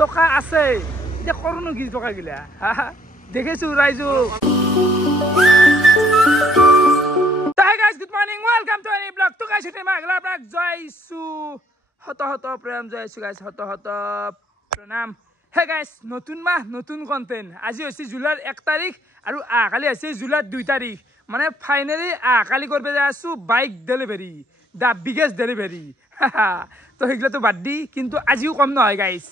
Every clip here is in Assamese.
টকা আছে এতিয়া কৰোনো কি টকা গিলা দেখিছো ৰাইজো Hi guys, good morning. Welcome to any vlog. To guys, today magla vlog joisu. Hoto pranam joisu guys. Hoto pranam. Hey guys, notun ma notun content. Aji hoise July 1 tarikh aru kali hoise July 2 tarikh. Mane finally kali korbe jaisu bike delivery. The biggest delivery. To higla to baddi kintu ajiu kom noy guys.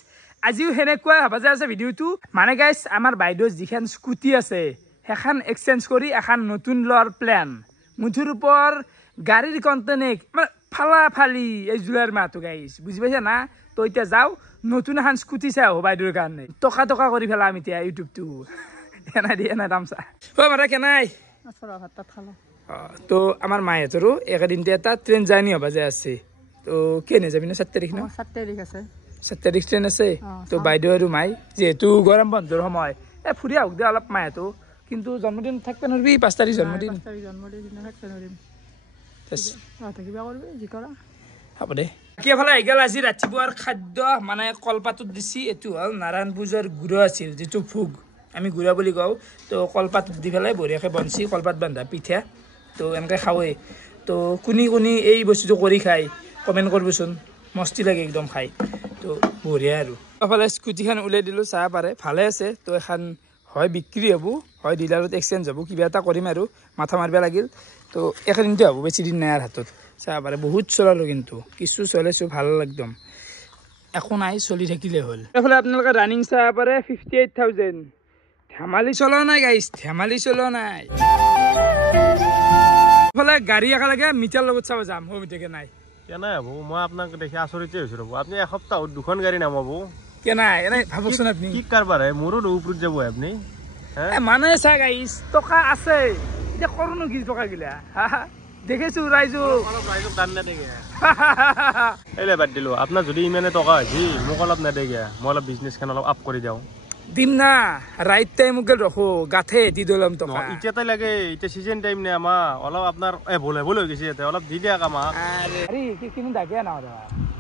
Ajiu henekwa haba jai video tu. Mane guys, amar baido jikhan scooty ase. Hekhan exchange kori ekhan notun lor plan. মুঠুর উপর গাড়ির কন্টেনেক মানে ফালাফালি এই জুলাইর মাহটো গাইছ বুঝি পাইছা না তো এতিয়া যাও নতুন এখন স্কুটি চাও বাইদেউৰ কাৰণে টকা কৰি ফেলা আমি এতিয়া ইউটিউবটো এনা দামচা ও মাৰা কেনাই আসৰা ভাত খালো তো আমাৰ মায়েতৰো একদিনতে এটা ট্ৰেইন জাৰ্নি হ'ব যায় আছে তো কেনে যাবি না 7 তাৰিখ না 7 তাৰিখ আছে 7 তাৰিখ ট্ৰেইন আছে তো বাইদেউ আৰু মাই যেহেতু গৰম বন্ধৰ সময় ফুৰি আহক দে অলপ মায়েতো কিন্তু জন্মদিন থাকবে নরবি 5 তারিখ জন্মদিন থাকবে নরিম থাকিবা করবে জি করা হ'ব দে কি ভালে আইগাল আজি ৰাতিপুৱাৰ খাদ্য মানে কলপাতত দিছি এটো হল নাৰায়ণ পূজাৰ গুড়া আছিল যেটো ফুগ আমি গুড়া বুলি কও তো কলপাতত দি ফেলাই বঢ়িয়াকে বনছি কলপাত বান্ধা পিঠা তো এনেকে খাওয়ে তো কুনি এই বস্তুটো কৰি খাই কমেন্ট কৰবচোন মস্তি লাগে একদম খাই তো বঢ়িয়া আৰু আফালে স্কুটিখন উলাই দিলো চাহ পাৰে ভালে আছে তো এখন হয় বিক্ৰি হব হয় ডিলাৰত এক্সচেঞ্জ হব কিবা এটা কৰিম আৰু মাথা মাৰবা লাগিল তো একদিনতে হব বেছি দিন নাই আৰ হাতত চাহ পাৰে বহুত চলালো কিন্তু কিছু চলেছো ভাল একদম এখন নাই চলি থাকিলে হল এফালে আপোনালোকে রানিং চাহ পাৰে 58000 ধেমালি চলা নাই গাইস ধেমালি চলা নাই এফালে গাড়ী একালগে মিটাৰ লগত চাব যাম ও মিটাকে নাই কেনে হব মই আপোনাক দেখি আচৰিতে হৈছো ৰব আপুনি এসপ্তাহ দুখন গাড়ী নামাবো কেনা এনে ভাবছন আপনি কি কারবার হে মোৰো উপৰত যাব আপনি মানে চা গাইস টকা আছে এতিয়া কৰোনো কি টকা গিলা দেখিছো ৰাইজো অলপ ৰাইজো দান না দেগে এলে বাদ দিলো আপোনাৰ যদি ইমানে টকা আছে মোক অলপ না দেগে মই অলপ বিজনেস খান অলপ আপ কৰি যাও দিম না রাইট টাইম গেল রখো গাথে দি দলম টকা ইতিয়াতে লাগে ইতে সিজন টাইম নে আমা অলপ আপনার ভুল হৈ গৈছে এতে অলপ দি দিয়া কামা আরে কি কিনো দাগে না ওরা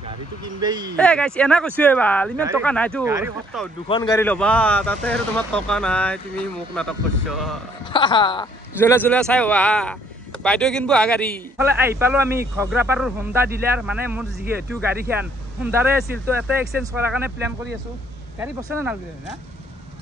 গাড়ি তো কিনবেই গাইস এনা কইছো এবাল ইমান টকা নাই তো গাড়ি সপ্তাহ দুখন গাড়ি লবা তাতে আৰু তোমাৰ টকা নাই তুমি মোক নাটক কৰিছো জলা চাই হোৱা বাইদেউ কিনবো গাড়ী ফলে আই পালো আমি খগৰাপাৰৰ হোন্ডা ডিলাৰ মানে মোৰ যেহেতু গাড়ী খান হোন্ডাৰে আছিল তো এটা এক্সচেঞ্জ কৰাৰ কাৰণে প্ল্যান কৰি আছো গাড়ী বছৰ নালগে না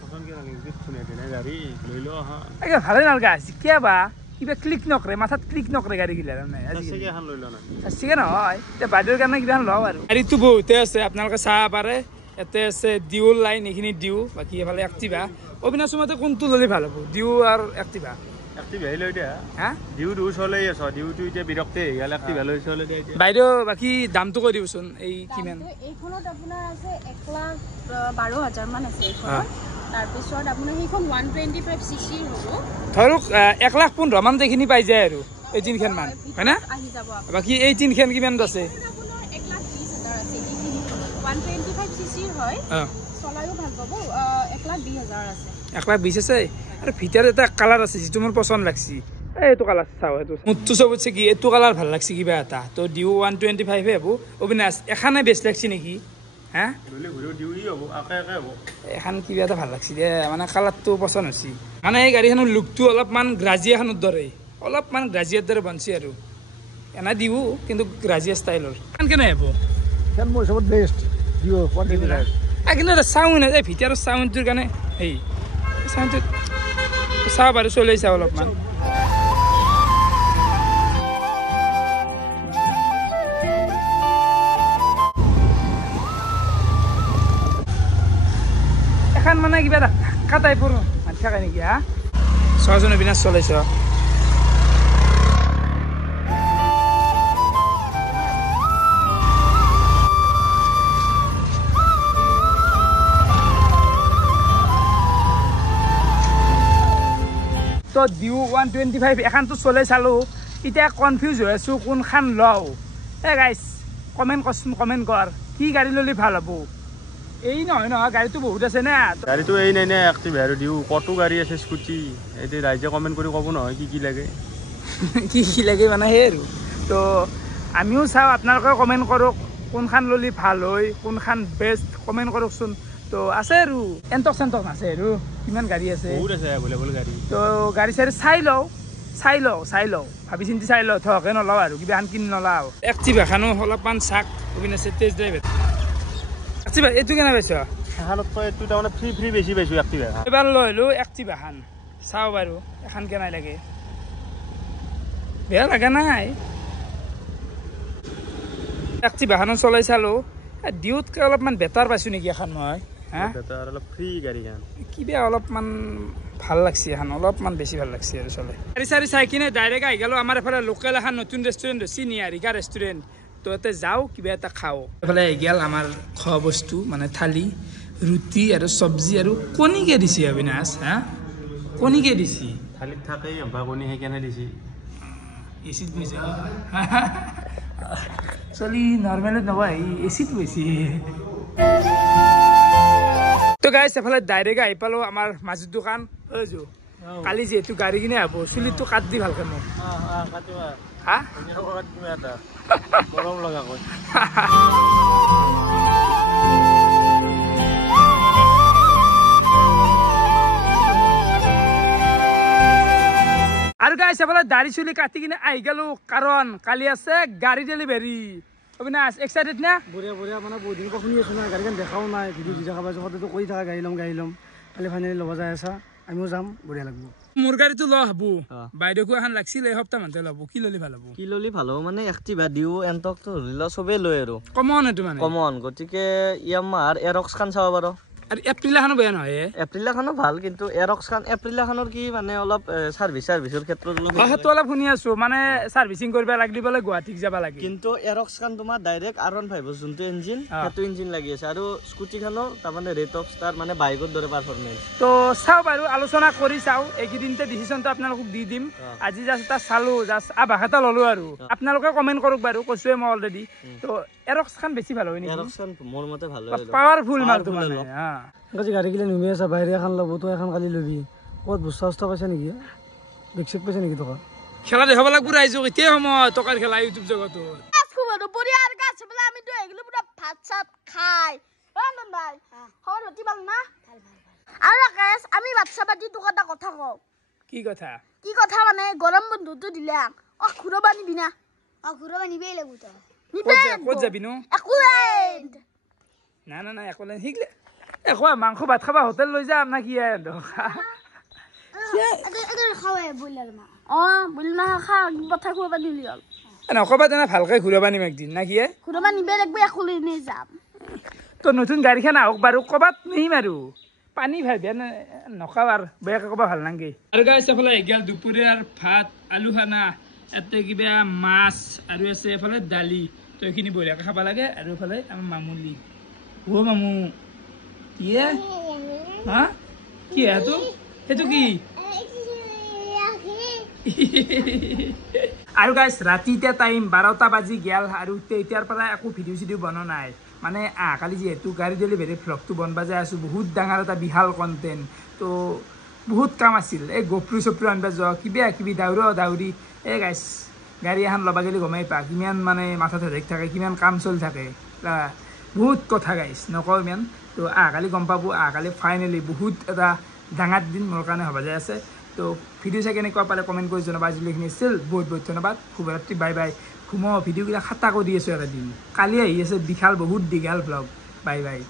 তখন কি নালগে শুনে কেনে গাড়ী লৈ লো হা আগে ভালে নালগা আছে কিয়া বা কিবা ক্লিক নকৰে মাথাত ক্লিক নকৰে গাড়ী গিলা নাই আজি সঁচাকে এখন লৈ লো না সঁচাকে নহয় তে বাইদেউৰ কাৰণে কিবা লও আৰু গাড়ীটো বহুতে আছে আপোনালোকে চাহ পাৰে এতে আছে ডিউল লাইন এখিনি ডিউ বাকি এফালে এক্টিভা অবিনাশ মতে কোনটো ললি ভাল হ'ব ডিউ আৰু এক্টিভা এক্টিভা লৈ দিয়া হা ডিউ চলাই আছে ডিউটো এতিয়া বিৰক্তে গেল এক্টিভা লৈ চলাই দিয়া বাইদেউ বাকি দামটো কৈ দিবচোন এই কিমান এইখনত আপোনাৰ আছে 1,12,000 মান আছে এইখন তাৰপিছত আপোনাৰ সেইখন 125 সিসি হ'ব ধৰক 1,15,000 মান দেখিনি পাই যায় আৰু এই তিনখন মান হয় না আহি যাব বাকি এই তিনখন কিমান আছে আপোনাৰ 1,20,000 আছে এইখিনি 125 সিসি হয় চলায়ও ভাল পাব 1,20,000 আছে 1,20,000 আছে আৰু ভিতৰত এটা কালাৰ আছে যেটো মোৰ পছন্দ লাগছি এইটো কালাৰ চাও এইটো মুটটো সবছে কি এইটো কালাৰ ভাল লাগছি কিবা এটা তো ডিউ 125 হে হ'ব অবিনাশ এখানে বেছ লাগছি নেকি হা বলে ঘুরে ডিউই হ'ব আকে হ'ব এখন কিবা এটা ভাল লাগছি দে মানে কালাৰটো পছন্দ হৈছে মানে এই গাড়ীখনৰ লুকটো অলপমান গ্ৰাজিয়াখনৰ দৰে অলপমান গ্ৰাজিয়াৰ দৰে বনছি আৰু এনা দিও কিন্তু গ্ৰাজিয়া ষ্টাইলৰ কান কেনে হ'ব কেন মোৰ সবত বেষ্ট ডিউ 125 কিন্তু এটা সাউন্ড আছে ভিতৰৰ সাউন্ডটোৰ কাৰণে হেই সাউন্ডটো চাব আৰু চলাইছা অলপমান এখন মানে কিবা এটা ধাক্কা টাইপৰ থাকে নেকি হা ছয়জন অবিনাশ চলাইছ তো ডিউ 125 এখানটো চলাই চালো এতিয়া কনফিউজ হৈ আছো কোনখান লও গাইস কমেন্ট কৰ কি গাড়ী ললি ভাল হ'ব এই নহয় গাড়ীটো বহুত আছে না গাড়ীটো এই নাই না এক্টিভ আৰু ডিউ কটো গাড়ী আছে স্কুটি এতে ৰাইজে কমেন্ট কৰি ক'ব নহয় কি লাগে কি লাগে মানে হে আৰু তো আমিও চাও আপোনালোকে কমেন্ট কৰক কোনখান ললি ভাল হয় কোনখান বেষ্ট কমেন্ট কৰকচোন তো আছে আৰু এণ্টক চেণ্টক আছে আৰু কিমান গাড়ী আছে বহুত আছে এভেইলেবল গাড়ী তো গাড়ী চাড়ী চাই লওঁ ভাবি চিন্তি চাই লওঁ থকে নলওঁ আৰু কিবা এখন কিনি নলাও এক্টিভা খানো অলপমান চাক অবিন আছে টেষ্ট ড্ৰাইভ এক্টিভা এইটো কেনে পাইছ এখানতকৈ এইটো তাৰমানে ফ্ৰী বেছি পাইছোঁ এক্টিভা এবাৰ লৈ আহিলোঁ এক্টিভা খান চাওঁ বাৰু এখন কেনাই লাগে বেয়া লগা নাই এক্টিভাখনো চলাই চালোঁ ডিউতকৈ অলপমান বেটাৰ পাইছোঁ নেকি এখন মই হা অলপ ফ্ৰী গাড়ীখন কিবা অলপমান ভাল লাগছে এখন অলপমান বেছি ভাল লাগছে আৰু চলাই গাড়ী চাৰি চাই কিনে ডাইৰেক্ট আহি গ'লোঁ আমাৰ এফালে লোকেল এখন নতুন ৰেষ্টুৰেণ্ট হৈছে নিয়াৰিকা ৰেষ্টুৰেণ্ট তো ইয়াতে যাওঁ কিবা এটা খাওঁ এফালে আহি গ'ল আমাৰ খোৱা বস্তু মানে থালি ৰুটি আৰু চব্জি আৰু কণীকে দিছে অবিনাশ হা কণীকে দিছে থালিত থাকেই কণী সেইকাৰণে দিছে এচিত বৈছে চলি নৰ্মেলত নহয় এচিত বৈছে তো গাইছ এফালে ডাইৰেক্ট আহি পালোঁ আমাৰ মাজুৰ দোকান হৈছোঁ কালি যিহেতু গাড়ী কিনে আহিব চুলিটো কাট দি ভালকে মোক হা গৰম লগাকৈ আৰু গাইছ এফালে দাড়ি চুলি কাটি কিনে আহি গ'লোঁ কাৰণ কালি আছে গাড়ী ডেলিভাৰী অবিনাশ এক্সাইটেড না বঢ়িয়া মানে বহুত দিনৰ পৰা শুনি আছোঁ না গাড়ীখন দেখাও নাই ভিডিঅ' দি দেখা পাইছোঁ সদায়তো কৈ থাকা গাড়ী ল'ম কালি ফাইনেলি ল'ব যাই আছা আমিও যাম বঢ়িয়া লাগিব মোৰ গাড়ীটো ল হ'ব বাইদেউকো এখন লাগিছিল এসপ্তাহ মানতে ল'ব কি ল'লে ভাল হ'ব কি ল'লি ভাল হ'ব মানে এক্টিভা দিও এণ্টকটো ধৰিলে চবেই লয় আৰু কমন এইটো মানে কমন গতিকে ইয়ামাহাৰ এৰক্সখন চাব পাৰ আৰু এপ্ৰিলাখনো বেয়া নহয় এপ্ৰিলাখনো ভাল কিন্তু এৰক্সখন এপ্ৰিলাখনৰ কি মানে অলপ চাৰ্ভিছৰ ক্ষেত্ৰত সেইটো অলপ শুনি আছোঁ মানে চাৰ্ভিচিং কৰিব লাগি বোলে গুৱাহাটীত যাব লাগে কিন্তু এৰক্সখন তোমাৰ ডাইৰেক্ট R15 যোনটো ইঞ্জিন সেইটো ইঞ্জিন লাগি আছে আৰু স্কুটিখনো তাৰমানে ৰেট অফ ষ্টাৰ মানে বাইকৰ দৰে পাৰফৰ্মেঞ্চ তো চাওঁ বাৰু আলোচনা কৰি চাওঁ এইকেইদিনতে ডিচিশ্যনটো আপোনালোকক দি দিম আজি জাষ্ট এটা চালোঁ জাষ্ট আভাস এটা ল'লোঁ আৰু আপোনালোকে কমেণ্ট কৰক বাৰু কৈছোঁৱে মই অলৰেডি তো এৰক্সখন বেছি ভাল হয় নেকি এৰক্সখন মোৰ মতে ভাল হয় পাৱাৰফুল মালটো মানে কাজি গাড়ীগিলা নুমি আছা বাহিৰে এখন ল'ব তই এখন কালি ল'বি ক'ত বস্তা চস্তা পাইছা নেকি বেগ চেক পাইছা নেকি টকা খেলা দেখাব লাগিব ৰাইজক এতিয়াই সময় টকাৰ খেলা ইউটিউব জগতত আমি বাচ্চা পাতি তোক এটা কথা কওঁ কি কথা মানে গৰম বন্ধুটো দিলে ঘূৰবা নিবি না ঘূৰবা নিবেই লাগিব ক'ত যাবি নো একলেণ্ড না একলেণ্ড শিকলে খোৱা মাংস ভাত খাবা হোটেল লৈ যাম না কি নকবা তেনে ভালকে ঘূৰাবা নিম একদিন না কি ঘূৰবা নিবে লাগিব একলেণ্ডে যাম তো নতুন গাড়ীখন আহক বাৰু ক'ৰবাত নিম আৰু পানী ভাই বেয়া নখাও আৰু বেয়াকে ক'বা ভাল নালাগে আৰু গাইছ এফালে এগিয়াল দুপৰীয়াৰ ভাত আলু খানা ইয়াতে কিবা মাছ আৰু আছে এফালে দালি তো এইখিনি বঢ়িয়াকৈ খাব লাগে আৰু এফালে আমাৰ মামুলি মামু কি হা কি সেইটো সেইটো কি আৰু গাইছ ৰাতি এতিয়া টাইম 12টা বাজি গেল আৰু এতিয়াৰ পৰা একো ভিডিঅ' চিডিঅ' বনোৱা নাই মানে কালি যিহেতু গাড়ী ডেলিভাৰী ভ্লগটো বনবা যাই আছোঁ বহুত ডাঙৰ এটা বিশাল কণ্টেণ্ট তো বহুত কাম আছিল এই গপ্ৰু চপ্ৰু আনবা যোৱা কিবি দাউৰি এই গাইছ গাড়ী এখন ল'বা গ'লে গমেই পা কিমান মানে মাথাত হেডেক থাকে কিমান কাম চলি থাকে বহুত কথা গাইছ নকওঁ ইমান তো কালি গম পাব কালি ফাইনেলি বহুত এটা ডাঙৰ দিন মোৰ কাৰণে হ'ব যাই আছে তো ভিডিঅ' চাই কেনেকুৱা পালে কমেণ্ট কৰি জনাবা আজিলৈ এইখিনি আছিল বহুত ধন্যবাদ শুভৰাত্ৰি বাই বাই ভিডিঅ'বিলাক খাটা কৰি দি আছোঁ এটা দিন কালি আহি আছে বিশাল বহুত দীঘল ভ্লগ বাই বাই